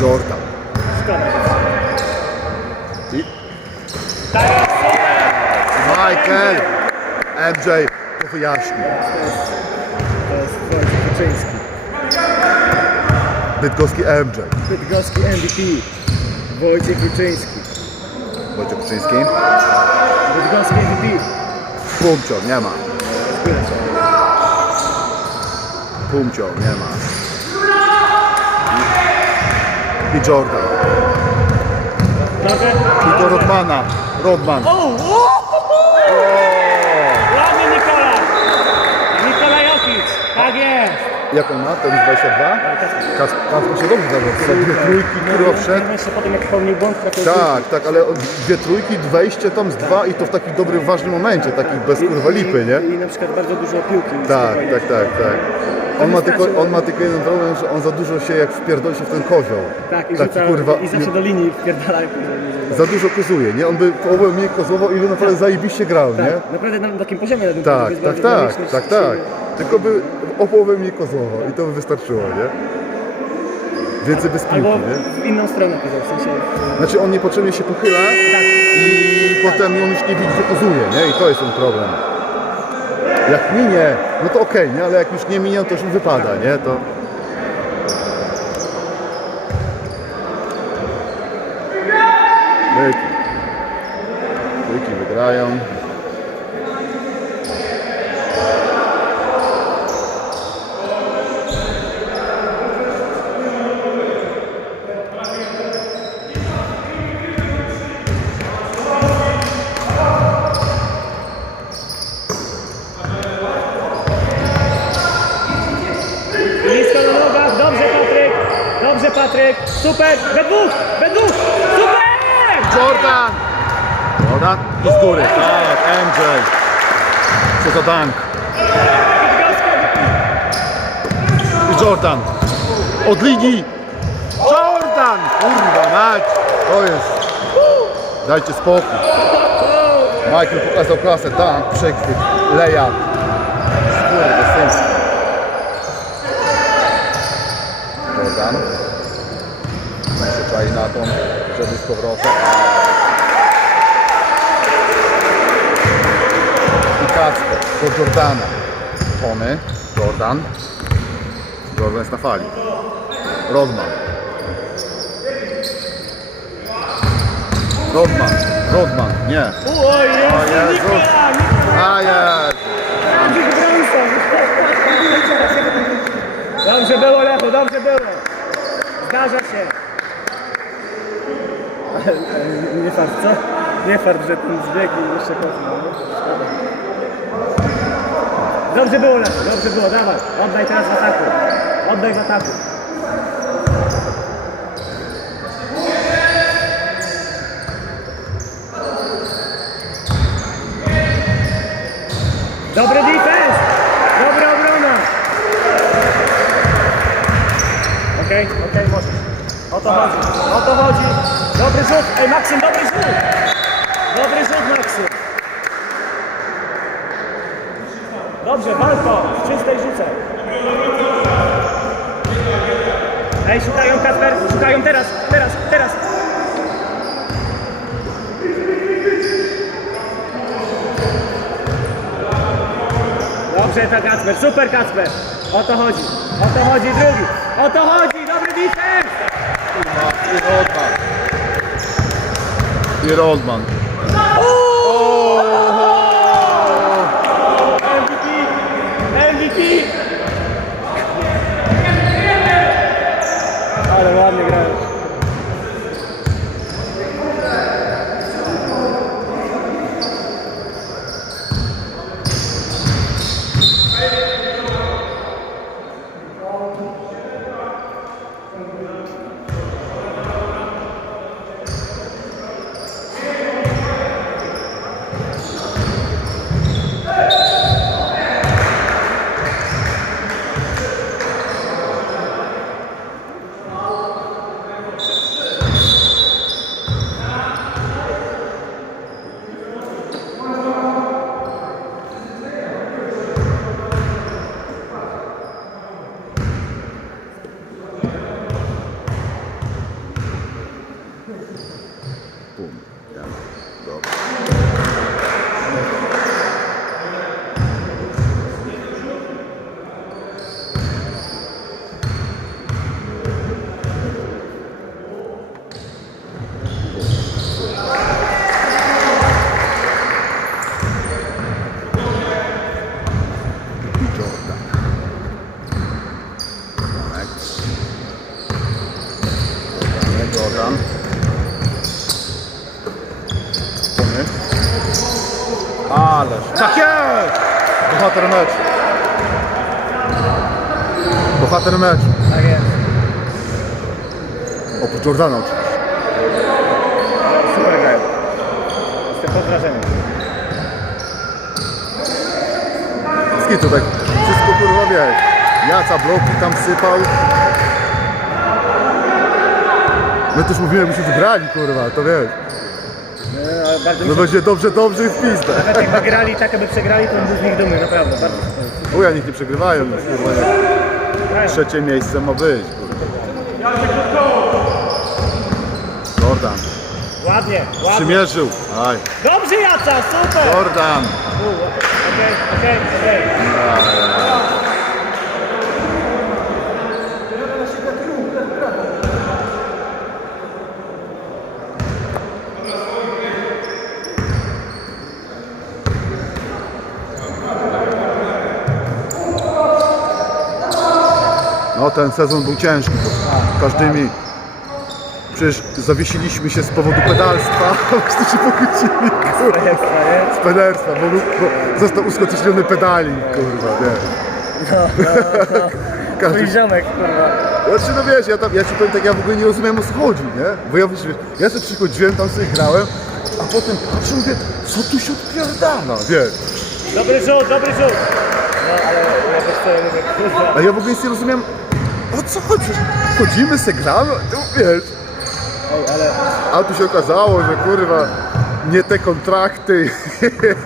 Jordan. Szkoda. I Michael. MJ to wyjaśni. To jest Wojciech Kuczyński. Bydgoski MJ. Bydgoski MVP. Wojciech Kuczyński. Wojciech Kuczyński. Bydgoski MVP. Pumcio, nie ma. Pumcio, nie ma. I Jordan. I do Rodmana. Rodman. O! Ładnie Nikola! Nikola Jokic! Tak jest! Jak on ma? Ten 22? Kasper się dobrze zabrał. Dwie trójki, kurwa wszedł. Jeszcze potem jak pełnił błąd, Tak, tak, ale dwie trójki, wejście tam z dwa i to w takim dobrym, ważnym momencie, takich bez kurwa lipy, nie? I na przykład bardzo dużo piłki. Tak, tak, tak, tak. On ma, tylko, on ma tylko jeden problem, że on za dużo się jak wpierdoli się w ten kozioł. Tak, i, Taki, rzuca, kurwa, i zawsze do linii wpierdalają. Za dużo kozuje, nie? On by połowę mniej kozował i by naprawdę zajebiście grał, nie? Tak, naprawdę na takim poziomie na Tak, tak, tak, tak, silny. tak. Tylko by o połowę mniej kozował i to by wystarczyło, nie? Więcej bez piłki, Albo nie? w inną stronę, powiedział, w sensie... Znaczy on niepotrzebnie się pochyla Tak, i potem on już nie widzi, że kozuje, nie? I to jest ten problem. Jak minie, no to okej, nie? Ale jak już nie minie, to już wypada, nie? To... Byki. Byki wygrają. Blisko na nogach, dobrze Patryk, dobrze Patryk, super, we dwóch, we dwóch, super! Jordan! Jordan do z góry, tak, MJ. Co za dank. I Jordan. Od linii. Jordan! Kurwa mać. To jest. Dajcie spokój. Michael pokazał klasę. Dank, przechwyt, layup. Kurde, sens. Jordan. On się czai na tą, żeby z powrotem. I Kacper do Jordana. Tony, Jordan. Jordan jest na fali. Rodman. Rodman, Rodman, nie. Oj, jest, Jezus. Nikola, Nikola, A jest. Dobrze było Lechu, dobrze było. Zdarza się. Nie fart, co? Nie fart, że ten zbieg i jeszcze no. Szkoda. Dobrze było Lechu, dobrze było, dawaj. Oddaj teraz w ataku. Oddaj w ataku. Dobry defense! Okej, okej, możesz. O to chodzi, o to chodzi. Dobry rzut, ej Maksym, dobry rzut! Dobry rzut, Maksym. Dobrze, walko, w czystej rzucę. Ej, szukają Kasper, szukają teraz, teraz, teraz. Dobrze, to Kacper, super Kacper. O to chodzi, o to chodzi drugi. O to chodzi, defense. I Rodman. I Rodman. MVP, MVP. Ale ładnie grałeś. Jordan. Tony. Ależ. Tak jest! Bohater meczu. Bohater meczu. Tak jest. Oprócz Jordana oczywiście. Super grają. Jestem pod wrażeniem. Skitu tak wszystko kurwa wiesz. Jaca bloki tam sypał. My też mówimy, byśmy wygrali kurwa, to wiesz. No, ale bardzo mi No się... będzie dobrze, dobrze i w pizdę. Nawet jakby grali tak, aby przegrali, to bym był z nich dumny, naprawdę. Bardzo. Chuja nikt nie przegrywają, już kurwa nie. Trzecie miejsce ma być. kurwa. Jordan Ładnie, ładnie. przymierzył. Aj. Dobrze Jaca, super! Jordan. U, Okej, okej, okej. No ten sezon był ciężki, bo każdymi Przecież zawiesiliśmy się z powodu pedalstwa, wszyscy się pokłócili, kurwa. Z pederstwa, bo, bo został uskuteczniony pedali, kurwa, nie. Każdy Twój ziomek, kurwa. Znaczy no wiesz, ja, tam, ja ci powiem tak, ja w ogóle nie rozumiem o co chodzi, nie? Bo ja wiesz, ja sobie przychodziłem, tam sobie grałem, a potem patrzę, mówię, co tu się odpierdala, wiesz? Dobry rzut, dobry rzut. No, ale ja też mówię, kurwa. A ja w ogóle nic nie rozumiem, o co chodzi, chodzimy, se gramy, no wiesz? Ej, ale A tu się okazało, że kurwa, nie te kontrakty,